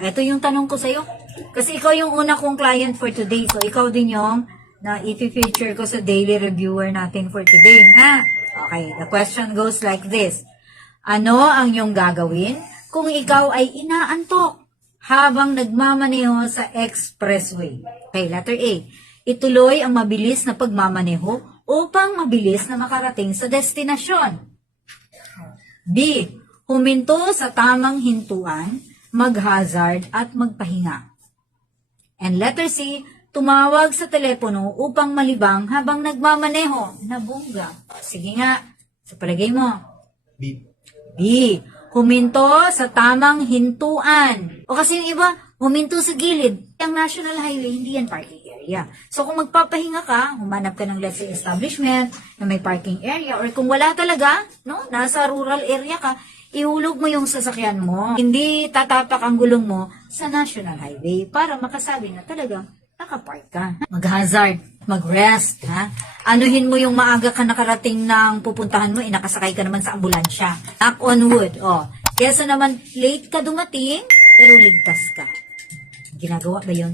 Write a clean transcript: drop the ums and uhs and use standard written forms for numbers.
Ito yung tanong ko sa'yo. Kasi ikaw yung una kong client for today. So, ikaw din yung na i-feature ko sa daily reviewer natin for today. Ha? Okay, the question goes like this. Ano ang iyong gagawin kung ikaw ay inaantok habang nagmamaneho sa expressway? Okay, letter A. Ituloy ang mabilis na pagmamaneho upang mabilis na makarating sa destinasyon. B. Huminto sa tamang hintuan, mag-hazard at magpahinga. And letter C, tumawag sa telepono upang malibang habang nagmamaneho. Nabungga. Sige nga, sa palagay mo. B. B. Huminto sa tamang hintuan. O kasi yung iba, huminto sa gilid. Ang National Highway, hindi yan parking area. So kung magpapahinga ka, humanap ka ng let's say establishment na may parking area, or kung wala talaga, no, nasa rural area ka, ihulog mo yung sasakyan mo. Hindi tatapak ang gulong mo sa National Highway para makasabi na talagang nakapark ka. Mag-hazard, mag-rest, ha? Anuhin mo yung maaga ka nakarating ng pupuntahan mo, nakasakay ka naman sa ambulansya. Knock on wood, Kesa naman late ka dumating, pero ligtas ka. Ginagawa ba yun?